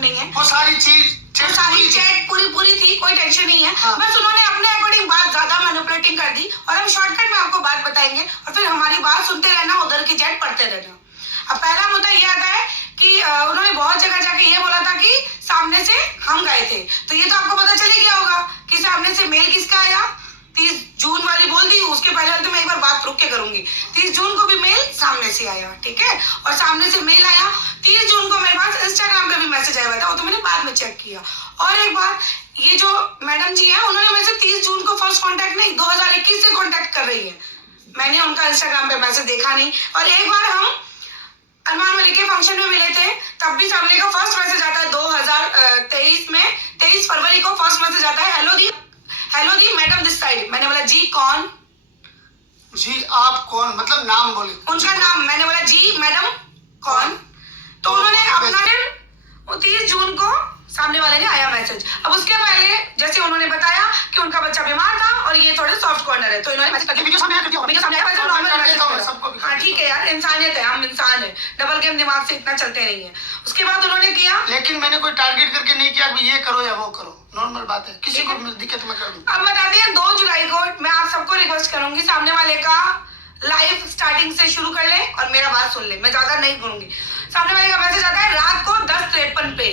नहीं है, वो सारी चैट पूरी थी, कोई टेंशन नहीं है। हाँ। बस उन्होंने अपने अकॉर्डिंग बात ज्यादा मैनिपुलेटिंग कर दी और हम शॉर्टकट में आपको बात बताएंगे और फिर हमारी बात सुनते रहना, उधर की चैट पढ़ते रहना। अब पहला मुद्दा ये आता है कि उन्होंने बहुत जगह जाके ये बोला था कि सामने से हम गए थे, तो ये तो आपको पता चल ही गया होगा कि सामने से मेल किसका आया। 30 जून वाली बोल दी, उसके पहले तो मैं एक बार बात रुक के करूंगी। 30 जून को भी मेल सामने से आया, ठीक है, और सामने से मेल आया। 30 जून को मेरे पास इंस्टाग्राम पे भी मैसेज आया हुआ था, वो तो मैंने बाद में चेक किया। और एक बात, ये जो मैडम जी है उन्होंने मेरे से 30 जून को फर्स्ट कॉन्टेक्ट नहीं, 2021 से कॉन्टेक्ट कर रही है। मैंने उनका इंस्टाग्राम पे मैसेज देखा नहीं। और एक बार हम अरमान मलिक के फंक्शन में मिले थे, तब भी सामने का फर्स्ट मैसेज आता है 2023 में, 23 फरवरी को फर्स्ट मैसेज आता है, hello the madam this side. मैंने बोला जी कौन? जी आप कौन, मतलब नाम बोले, उनका नाम। मैंने बोला जी मैडम कौन? तो उन्होंने अपना 30 जून को सामने वाले ने आया मैसेज। अब उसके पहले जैसे उन्होंने बताया कि उनका बच्चा बीमार था और ये थोड़े सॉफ्ट कॉर्नर है, तो इन्होंने मैसेज करके वीडियो सामने आया, हाँ ठीक है यार, इंसानियत है, हम इंसान है, डबल गेम दिमाग से इतना चलते नहीं है। उसके बाद उन्होंने किया, लेकिन मैंने कोई टारगेट करके नहीं किया कि ये करो या वो करो, नॉर्मल बात है, किसी को दिक्कत मत कर दूं। अब बताते हैं 2 जुलाई को मैं आप सबको रिक्वेस्ट करूंगी सामने वाले का लाइव स्टार्टिंग से शुरू कर ले और मेरा बात सुन ले, मैं ज्यादा नहीं करूंगी। सामने वाले का मैसेज आता है रात को 10:53 पे।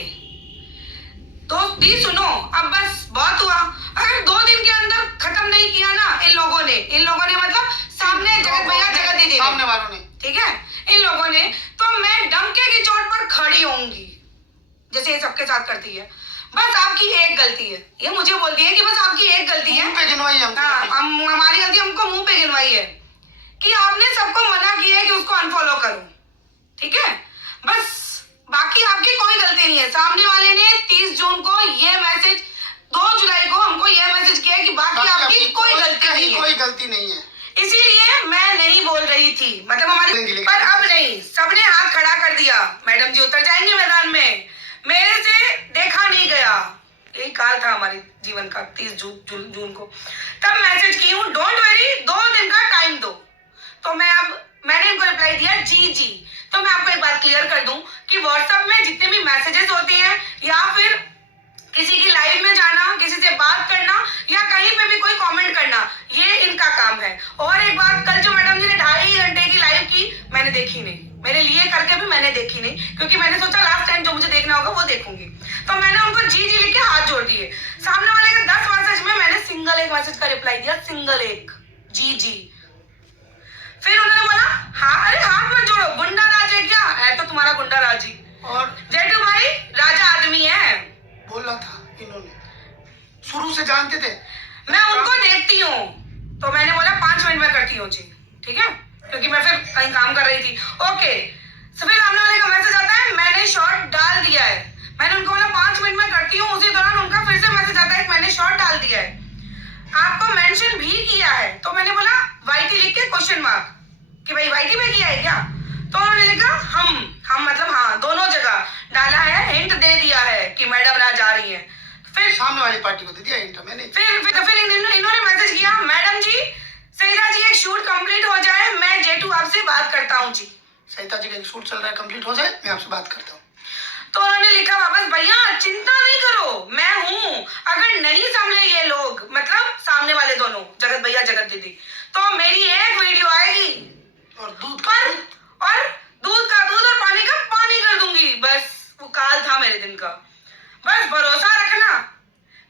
दोस्ती सुनो, अब बस बहुत हुआ। अगर 2 दिन के अंदर खत्म नहीं किया ना इन लोगों ने मतलब सामने जगत भैया जगत दीदी सामने वालों ने, ठीक है, इन लोगों ने, तो मैं डंके की चोट पर खड़ी होंगी जैसे ये सबके साथ करती है। बस आपकी एक गलती है, ये मुझे बोलती है कि बस आपकी एक गलती है, मुंह पे गिनवाई हमको। हाँ, हमारी गलती हमको मुंह पे गिनवाई है कि आपने सबको मना किया है कि उसको अनफॉलो करो, ठीक है, बस बाकी आपकी कोई गलती नहीं है। सामने वाले ने 30 जून को ये मैसेज, 2 जुलाई को हमको ये मैसेज किया कि बाकी आपकी कोई गलती नहीं है, कोई गलती नहीं है। इसीलिए मैं नहीं बोल रही थी, मतलब हमारी, पर अब नहीं, सबने हाथ खड़ा कर दिया, मैडम जी उतर जाएंगे मैदान में, मेरे से देखा नहीं गया, यही काल था हमारे जीवन का। 30 जून को तब मैसेज की हूँ, डोंट वरी, 2 दिन का टाइम दो। तो मैंने इनको रिप्लाई दिया जी। तो मैं आपको एक बात क्लियर कर दूं कि व्हाट्सएप में जितने भी मैसेजेस होते हैं या फिर किसी की लाइव में जाना, किसी से बात करना या कहीं पे भी कोई कमेंट करना, ये इनका काम है। और एक बात, कल जो मैडम जी ने 2.5 घंटे की लाइव की, मैंने देखी नहीं, मेरे लिए करके भी मैंने देखी नहीं, क्योंकि मैंने सोचा लास्ट टाइम जो मुझे देखना होगा वो देखूंगी। तो मैंने उनको जी लिख के हाथ जोड़ दिए। सामने वाले के 10 मैसेज में मैंने सिंगल एक मैसेज का रिप्लाई दिया, सिंगल एक, जी। फिर उन्होंने बोला हाँ, अरे हाथ मत जोड़ो, गुंडा राज है क्या? है तो तुम्हारा गुंडा राज ही, और जेठू भाई राजा आदमी है, बोला था इन्होंने, शुरू से जानते थे। मैं उनको देखती हूँ, तो मैंने बोला 5 मिनट में करती हूँ जी, ठीक है, क्योंकि मैं फिर कहीं काम कर रही थी। ओके, फिर सामने वाले का मैसेज आता है, मैंने शॉर्ट डाल दिया है। मैंने उनको बोला 5 मिनट में करती हूँ, उसी दौरान उनका फिर से मैसेज आता है, मैंने शॉर्ट डाल दिया है, आपको मेंशन भी किया है। तो मैंने बोला वाईटी लिख के क्वेश्चन मार्क कि भाई वाईटी में किया है क्या? तो उन्होंने लिखा हम मतलब हाँ, दोनों जगह डाला है, हिंट दे दिया है कि मैडम राज आ रही है। फिर सामने वाली पार्टी को दे दिया हिंट, मैंने फिर इन्होंने मैसेज किया, मैडम जी सहीदा जी एक शूट कंप्लीट हो जाए, मैं जेठू आपसे बात करता हूँ जी। सहिता जी का एक शूट चल रहा है, कंप्लीट हो जाए मैं आपसे बात करता हूँ। तो उन्होंने लिखा वापस, भैया चिंता नहीं करो, मैं हूँ, अगर नहीं समझे ये लोग, मतलब सामने वाले दोनों, जगत भैया जगत दीदी, तो मेरी एक वीडियो आएगी और दूध का दूध और पानी का पानी कर दूंगी। बस वो काल था मेरे दिन का। बस भरोसा रखना,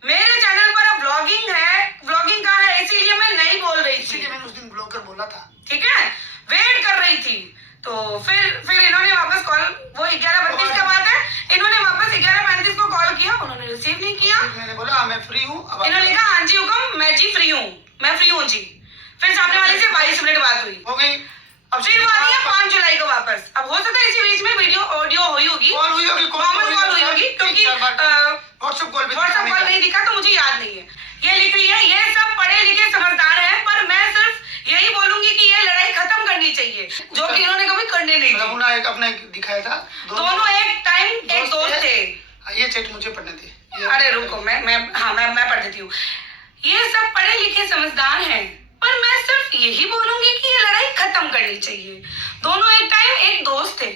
मेरे चैनल पर अब व्लॉगिंग का है, इसीलिए मैं नहीं बोल रही थी, इसीलिए मैंने उस दिन ब्लॉगर बोला था, ठीक है, वेट कर रही थी। तो फिर इन्होंने वापस कॉल, वो 11:32 का बात है, इन्होंने वापस 11:35 को कॉल किया, उन्होंने रिसीव नहीं किया। मैंने बोला मैं फ्री हूँ, इन्होंने कहा हाँ जी हुक्म, मैं जी फ्री हूँ, मैं फ्री हूँ जी। फिर सामने वाले से 22 मिनट बात हुई, हो गई। अब फिर वो आ रही है 5 जुलाई को वापस। अब हो सकता है इसी बीच में वीडियो ऑडियो हुई होगी, कॉल हुई होगी, कॉमन कॉल हुई होगी, क्योंकि व्हाट्सएप कॉल नहीं दिखा तो मुझे याद नहीं है। ये लिख रही है, ये सब पढ़े लिखे समझदार हैं, पर मैं सिर्फ यही बोलूंगी कि ये लड़ाई खत्म करनी चाहिए, जो कि इन्होंने कभी करने नहीं दी। एक अपना दिखाया था, दोनों एक टाइम एक दोस्त थे। ये चैट मुझे पढ़ने थे। अरे रुको, मैं पढ़ देती हूँ। ये सब पढ़े लिखे समझदार हैं, पर मैं सिर्फ यही बोलूंगी कि ये लड़ाई खत्म करनी चाहिए। दोनों एक टाइम एक दोस्त थे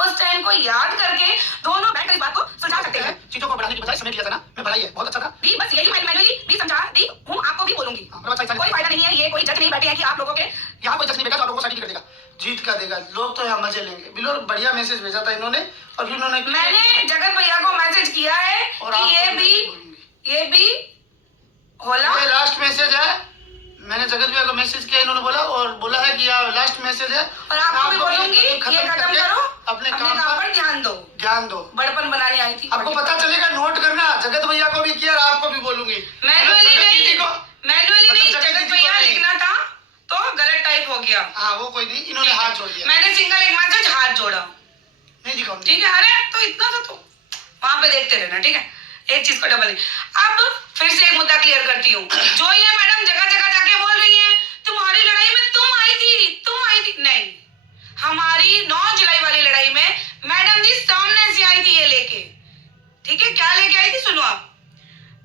उस टाइम को याद करके दोनों बैठकर इस बात को सुलझा सकते हैं। चीजों को बढ़ाने की बजाय समय लिया था ना, मैं बढ़ाई है, बहुत अच्छा था। दी बस यही मैं मैनुअली भी समझा दी हूँ, आपको भी बोलूंगी। कोई फायदा नहीं है, ये कोई जज नहीं बैठे हैं कि आप लोगों के यहाँ कोई जज नहीं बैठा जो आप लोगों को सर्टिफिकेट देगा, जीत का देगा। लोग तो यहाँ मजे लेंगे। बिल्कुल बढ़िया मैसेज भेजा था इन्होंने, और फिर इन्होंने मैंने जगत भैया को मैसेज किया है कि ये भी होला। ये लास्ट मैसेज है, मैंने जगत भैया को मैसेज किया, इन्होंने बोला और बोला है कि यार लास्ट मैसेज है, और आपको भी बोलूंगी ये खत्म करो, अपने काम पर ध्यान दो। बड़पन बनाने आई थी, आपको पता चलेगा, नोट करना। जगत भैया को भी किया और आपको भी बोलूंगी। मैनुअली नहीं, जगत भैया लिखना था तो गलत टाइप हो गया। हाँ वो कोई नहीं, इन्होंने हाथ जोड़ दिया। मैंने सिंगल एक मैसेज हाथ जोड़ा, नहीं दिखाऊंगी। ठीक है। अरे तो इतना था, तो वहां पे देखते रहना, ठीक है। एक चीज को डबल नहीं। अब फिर से एक मुद्दा क्लियर करती हूँ। जो ये मैडम जगह जगह जाके बोल रही है तुम्हारी लड़ाई में तुम आई थी, नहीं, हमारी 9 जुलाई वाली लड़ाई में मैडम जी सामने से आई थी ये लेके, ठीक है। क्या लेके आई थी सुनो आप।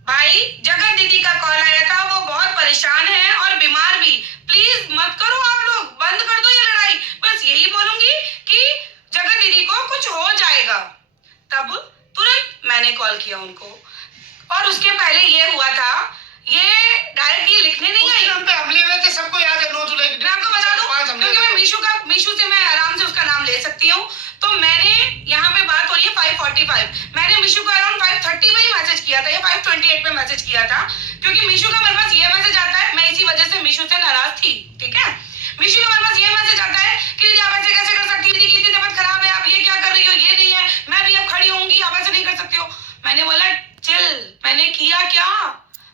भाई जगत दीदी का कॉल आया था, वो बहुत परेशान है और बीमार भी, प्लीज मत करो आप लोग, बंद कर दो ये लड़ाई। बस यही बोलूंगी कि जगत दीदी को कुछ हो जाएगा। तब तुरंत मैंने कॉल किया उनको, और उसके पहले ये हुआ था, ये डायरेक्ट ये लिखने नहीं आई। हम पे हमले हुए थे, सबको याद है 9 जुलाई। मैं आपको बता दूं, क्योंकि मैं मीशू से मैं आराम से उसका नाम ले सकती हूँ। तो मैंने यहाँ पे बात हो रही है 5:45, मैंने मीशू को अराउंड 5:30 पे ही मैसेज किया था या 5:28 पे मैसेज किया था, क्योंकि मीशू का मेरे पास ये मैसेज आता है, मैं इसी वजह से मीशू से नाराज थी, ठीक है। मीशू का मेरे पास ये मैसेज आता है कि दीदी आप ऐसे कैसे कर सकती थी, कितनी तबीयत खराब है, आप ये क्या कर रही हो, ये नहीं है, मैं भी अब खड़ी होंगी, आप ऐसे नहीं कर सकती हो। मैंने बोला चिल, मैंने किया क्या,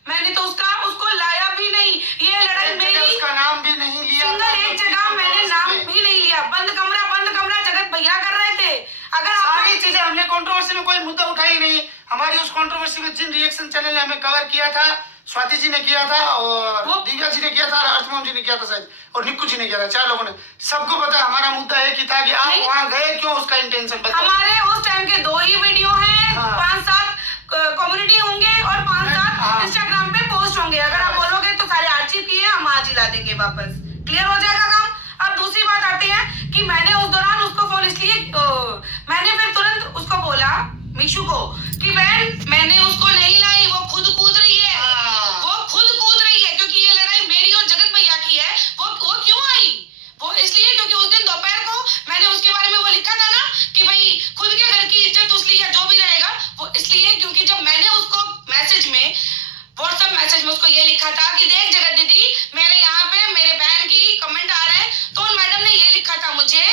मैंने तो उसको लाया भी नहीं, ये लड़ाई मेरी, उसका नाम भी नहीं लिया, सिंगल एक जगह मैंने नाम भी नहीं लिया। बंद कमरा जगत भैया कर रहे थे। अगर सारी चीजें हमने कंट्रोवर्सी में कोई मुद्दा उठाई नहीं। हमारी उस कंट्रोवर्सी में जिन रिएक्शन चैनल ने हमें कवर किया था, स्वाति जी ने किया था, और दिव्या जी ने किया था, और अर्थमोहन जी ने किया था शायद, और निक्कू जी ने किया था, 4 लोगों ने। सबको पता है हमारा मुद्दा एक ही था कि आप वहाँ गए क्यों, उसका इंटेंशन बताओ। हमारे उस टाइम के 2 ही वीडियो हैं, 5-7 कम्युनिटी होंगे और 5-7 इंस्टाग्राम पे पोस्ट होंगे। अगर आप बोलोगे तो सारे आर्चिव किए, हम आज ही ला देंगे वापस, क्लियर हो जाएगा काम। अब दूसरी बात आती है कि मैंने उस दौरान उसको फोन इसलिए मैंने फिर तुरंत उसको बोला मीशू को कि बहन मैंने उसको नहीं लाई, वो खुद कूद रही है, क्योंकि ये लड़ाई मेरी और जगत भैया की है। वो क्यों आई, वो इसलिए क्योंकि उस दिन दोपहर को मैंने उसके बारे में वो लिखा था ना कि भाई खुद के घर की इज्जत उसलिए या जो भी रहेगा, वो इसलिए क्योंकि जब मैंने उसको मैसेज में, व्हाट्सएप मैसेज में उसको ये लिखा था कि देख जगत दीदी मेरे यहाँ पे मेरे बहन की कमेंट आ रहे हैं, तो मैडम ने ये लिखा था मुझे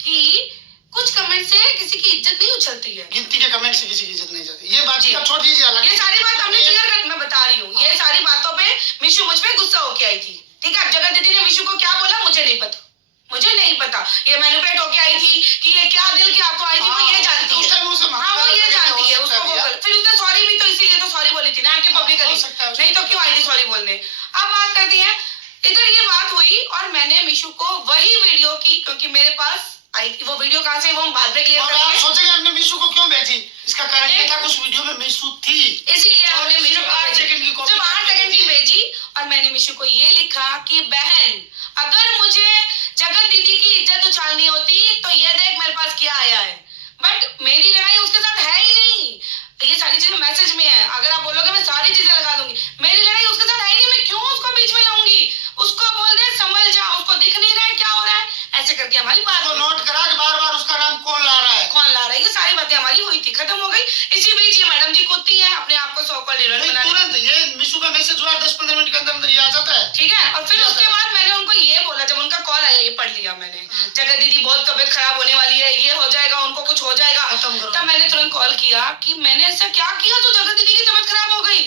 कि कुछ कमेंट से किसी की इज्जत नहीं उछलती है, गिनती के कमेंट से किसी की इज्जत नहीं जाती। ये बात आप छोड़ दीजिए, ये सारी बात हमने क्लियर कर, मैं बता रही हूँ, ये सारी बातों पे मीशू मुझ पे गुस्सा होके आई थी, ठीक है। जगत दीदी ने मीशू को क्या बोला मुझे नहीं पता, ये मैनिपुलेट होके आई थी कि ये क्या दिल की आपको आई थी, वो ये जानती है, वो ये जानती है उसको। फिर उसने सॉरी भी तो इसीलिए तो सॉरी बोली थी ना कि पब्लिकली, नहीं तो क्यों आई थी सॉरी बोलने। अब बात करती है, इधर ये बात हुई और मैंने मीशू को वही वीडियो की, क्योंकि मेरे पास आई थी वो वीडियो, कहाँ से वो हम बाद में क्लियर करेंगे। आप सोचेंगे हमने मीशू को क्यों भेजी, इसका कारण ये था कि उस वीडियो में मीशू थी, इसीलिए हमने मीशू को 8 सेकंड की कॉपी, जब 8 सेकंड की भेजी, और मैंने मीशू को ये लिखा कि बहन अगर मुझे जगत दीदी की इज्जत उछालनी होती तो ये देख मेरे पास क्या आया है, बट मेरी लड़ाई उसके साथ है ही नहीं। ये सारी चीजें मैसेज में है, अगर आप बोलोगे मैं सारी चीजें लगा दूंगी, मेरी लड़ाई उसके साथ है ही नहीं, मैं क्यों उसको बीच में लाऊंगी। उसको बोल दे संभल जा, उसको दिख नहीं रहा है क्या हो रहा है, ऐसे करके हमारी बात को नोट करा कि बार-बार उसका नाम कौन ला रहा है, ये सारी बातें हमारी हुई थी, खत्म हो गई। इसी बीच ये मैडम जी कूदती है अपने आप को सो कॉल्ड हीरोइन बनाने, तुरंत ये मीशू का मैसेज हुआ 10-15 मिनट के अंदर ये आ जाता है, ठीक है। और फिर उसके बाद मैंने उनको ये बोला, जब उनका कॉल आया, ये पढ़ लिया मैंने, जगत दीदी बहुत तबीयत खराब होने वाली है, ये हो जाएगा, उनको कुछ हो जाएगा, तब मैंने तुरंत कॉल किया कि मैंने ऐसा क्या किया तो जगत दीदी की तबीयत खराब हो गई।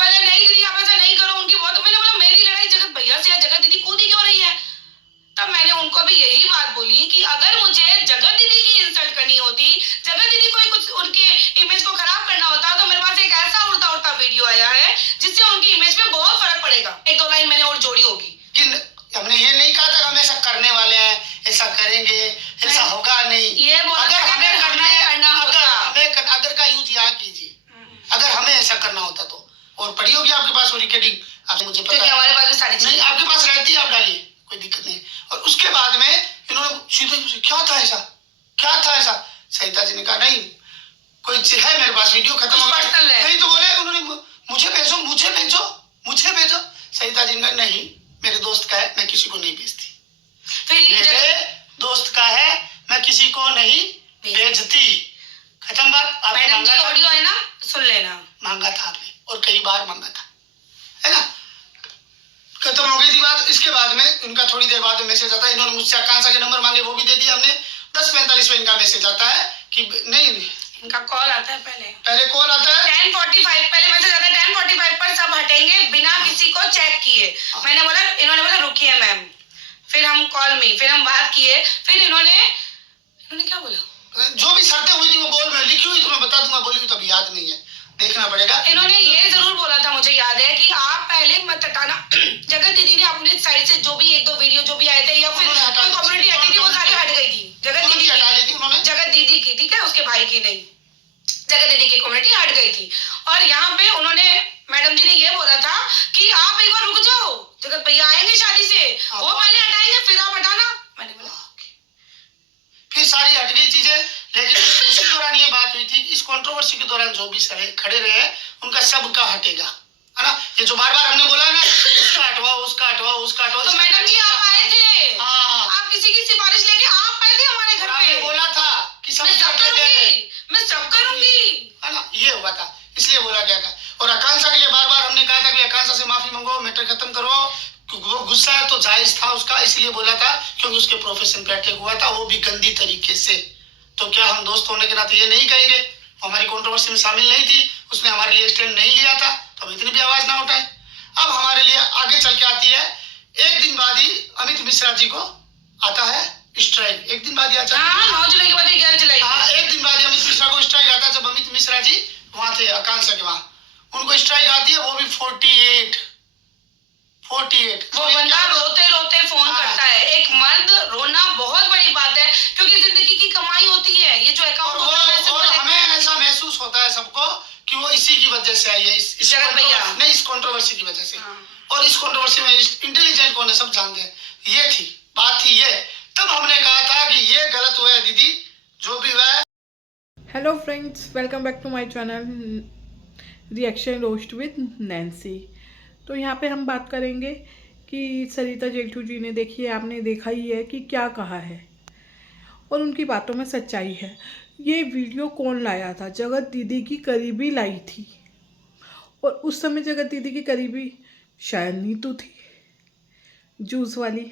बोले नहीं दीदी आप ऐसा नहीं करो, उनकी बहुत, मैंने बोला मेरी लड़ाई जगत भैया से है, जगत दीदी कूदी क्यों रही है। तब मैंने उनको भी यही बात बोली कि अगर मुझे जगत दीदी की इंसल्ट करनी होती, जगत दीदी को कुछ उनके इमेज को खराब करना होता, तो मेरे पास एक ऐसा उड़ता वीडियो आया है जिससे उनकी इमेज में बहुत फर्क पड़ेगा। 1-2 लाइन मैंने और जोड़ी होगी। हमने ये नहीं कहा था हम ऐसा करने वाले हैं, ऐसा करेंगे, ऐसा होगा नहीं, ये बोला अगर हमें करना होता, अगर का यूज यहाँ कीजिए, अगर हमें ऐसा करना होता तो, और पड़ी होगी आपके पास वो रिकॉर्डिंग, आपसे मुझे पता है, हमारे पास सारी नहीं आपके पास रहती है, आप डालिए, कोई दिक्कत नहीं। और उसके बाद में इन्होंने सीधे पूछा क्या था ऐसा, क्या था ऐसा? सरिता जी ने कहा नहीं, कोई है मेरे पास वीडियो, खत्म हो गया। नहीं तो बोले उन्होंने मुझे भेजो मुझे भेजो मुझे भेजो। सरिता जी ने कहा नहीं, मेरे दोस्त का है, मैं किसी को नहीं भेजती। मेरे दोस्त का है, मैं किसी को नहीं भेजती। खत्म बात। आपने मांगा था, ऑडियो है ना, सुन लेना। मांगा था आपने और कई बार मांगा था, है ना? खत्म हो गई थी बात। इसके बाद में उनका थोड़ी देर बाद में मैसेज आता है, इन्होंने मुझसे आकांक्षा के नंबर मांगे, वो भी दे दिया हमने। 10:45 में इनका मैसेज आता है कि नहीं, इनका कॉल आता है, पहले कॉल आता है 10:45 पहले मैसेज आता है 10:45 पर सब हटेंगे बिना किसी को चेक किए। मैंने बोला, इन्होंने बोला रुकिए मैम, फिर हम कॉल में, फिर हम बात किए, फिर इन्होंने क्या बोला, जो भी शर्तें हुई थी वो बोल, मैं लिखी हुई तो मैं बता दूंगा, बोली हुई तो अभी याद नहीं है, देखना पड़ेगा। इन्होंने ये जरूर बोला था, मुझे याद है कि आप पहले मत हटाना। जगत दीदी ने अपनी साइड से जो भी 1-2 वीडियो जो भी आए थे या फिर कोई कम्युनिटी हटी थी वो सारी हट गई थी। जगत दीदी की, ठीक है, उसके भाई की नहीं, जगत दीदी की कम्युनिटी हट गई थी। और यहाँ पे उन्होंने, मैडम जी ने ये बोला था कि आप एक बार रुक जाओ, जगत भैया आएंगे शादी से, वो पहले हटाएंगे फिर आप हटाना। मैंने बोला फिर सारी हट गई चीजें। लेकिन उसी दौरान ये बात हुई थी, इस कंट्रोवर्सी के दौरान जो भी खड़े रहे उनका सबका हटेगा, है ना? ये जो बार बार हमने बोला ना, उसका हटवाओ उसका हटवाओ उसका हटवाओ। तो मैडम जी आप आए थे, आप किसी की सिफारिश लेके आप आए थे हमारे घर पे, बोला था कि सब करूंगी, मैं सब करूंगी, है ना? ये हुआ था, इसलिए बोला गया था। और आकांक्षा के लिए बार बार हमने कहा था कि आकांक्षा से माफी मांगो, मैटर खत्म करो। वो गुस्सा तो जायज था उसका, इसलिए बोला था क्योंकि उसके प्रोफेशन पे अटैक हुआ था, वो भी गंदी तरीके से। तो क्या हम दोस्त होने के नाते ये नहीं कहेंगे? हमारी कंट्रोवर्सी में शामिल नहीं थी, उसने हमारे लिए स्टैंड नहीं लिया था, तो हम इतनी भी आवाज ना उठाए। अब हमारे लिए आगे चल के आती है, एक दिन बाद ही अमित मिश्रा जी को आता है स्ट्राइक। एक दिन बाद ही आता है, 9 जुलाई के बाद 11 जुलाई, एक दिन बाद ही अमित मिश्रा को स्ट्राइक आता है। जब अमित मिश्रा जी वहां थे आकांक्षा के वहां, उनको स्ट्राइक आती है, वो भी 48। वो बंदा रोते रोते फोन करता है। एक मर्द रोना बहुत बड़ी बात है, क्योंकि जिंदगी की कमाई होती है, ये जो अकाउंट और हमें ऐसा महसूस होता है सबको कि वो इसी की वजह से आई है, इस कंट्रोवर्सी की वजह से। और इस कंट्रोवर्सी में इंटेलिजेंट कौन है सब जानते हैं। ये थी बात थी ये, तब हमने कहा था कि ये गलत हुआ है दीदी, जो भी हुआ है। Hello friends, welcome back to my channel reaction roast with Nancy. तो यहाँ पे हम बात करेंगे कि सरिता जेठू जी ने, देखिए आपने देखा ही है कि क्या कहा है और उनकी बातों में सच्चाई है। ये वीडियो कौन लाया था? जगत दीदी की करीबी लाई थी, और उस समय जगत दीदी की करीबी शायद नीतू थी, जूस वाली।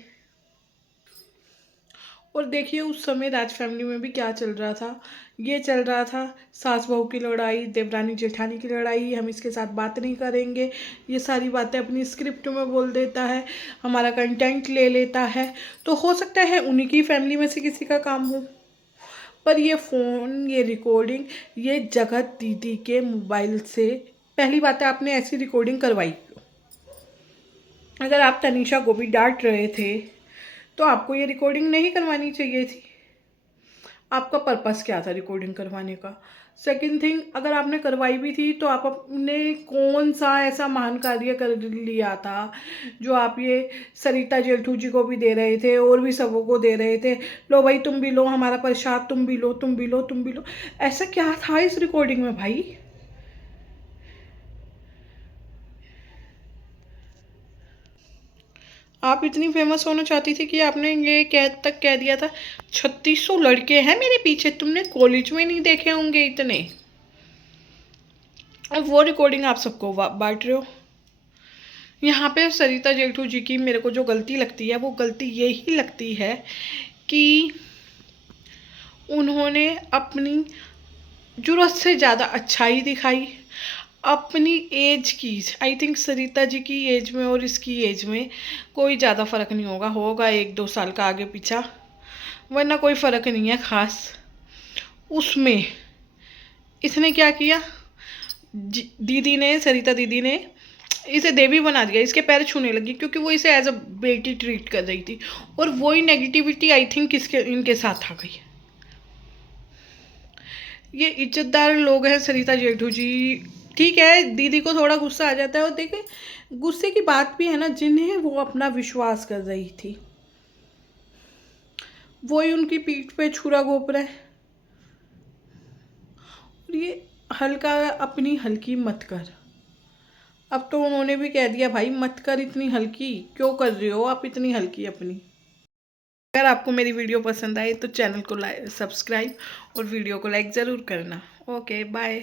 और देखिए उस समय राज फैमिली में भी क्या चल रहा था। ये चल रहा था सास बहू की लड़ाई, देवरानी जेठानी की लड़ाई, हम इसके साथ बात नहीं करेंगे, ये सारी बातें अपनी स्क्रिप्ट में बोल देता है, हमारा कंटेंट ले लेता है। तो हो सकता है उन्हीं की फैमिली में से किसी का काम हो, पर ये फ़ोन, ये रिकॉर्डिंग, ये जगत दीदी के मोबाइल से, पहली बात है आपने ऐसी रिकॉर्डिंग करवाई। अगर आप तनीषा को भी डांट रहे थे तो आपको ये रिकॉर्डिंग नहीं करवानी चाहिए थी। आपका पर्पस क्या था रिकॉर्डिंग करवाने का? सेकंड थिंग, अगर आपने करवाई भी थी तो आप अपने कौन सा ऐसा महान कार्य कर लिया था जो आप ये सरिता जेठू जी को भी दे रहे थे और भी सबों को दे रहे थे, लो भाई तुम भी लो हमारा प्रसाद, तुम भी लो तुम भी लो तुम भी लो। ऐसा क्या था इस रिकॉर्डिंग में भाई? आप इतनी फेमस होना चाहती थी कि आपने ये कह दिया था 3600 लड़के हैं मेरे पीछे, तुमने कॉलेज में नहीं देखे होंगे इतने। और वो रिकॉर्डिंग आप सबको बांट रहे हो। यहाँ पे सरिता जेठू जी की मेरे को जो गलती लगती है, वो गलती यही लगती है कि उन्होंने अपनी ज़रूरत से ज़्यादा अच्छाई दिखाई अपनी एज की। आई थिंक सरिता जी की एज में और इसकी एज में कोई ज़्यादा फ़र्क नहीं होगा 1-2 साल का आगे पीछा, वरना कोई फ़र्क नहीं है ख़ास। उसमें इसने क्या किया, दीदी ने, सरिता दीदी ने इसे देवी बना दिया, इसके पैर छूने लगी क्योंकि वो इसे एज अ बेटी ट्रीट कर रही थी। और वही नेगेटिविटी आई थिंक इनके साथ आ गई। ये इज्जतदार लोग हैं सरिता जेठू जी, ठीक है, दीदी को थोड़ा गुस्सा आ जाता है, और देखे गुस्से की बात भी है ना, जिन्हें वो अपना विश्वास कर रही थी वही उनकी पीठ पे छुरा घोंप रहा है। और ये हल्का अपनी हल्की मत कर। अब तो उन्होंने भी कह दिया भाई मत कर इतनी हल्की, क्यों कर रहे हो आप इतनी हल्की अपनी। अगर आपको मेरी वीडियो पसंद आए तो चैनल को सब्सक्राइब और वीडियो को लाइक ज़रूर करना। Okay bye.